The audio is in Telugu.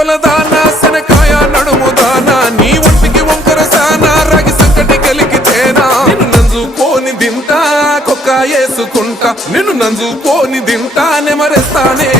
చేపల దానా శనకాయ నడుము దానా నీ ఒంటికి వంకర సానా రాగి సంకటి కలిగితేనా నిన్ను నంజుకోని దింటా కొక్క వేసుకుంటా నిన్ను నంజుకోని దింటా నెమరేస్తానే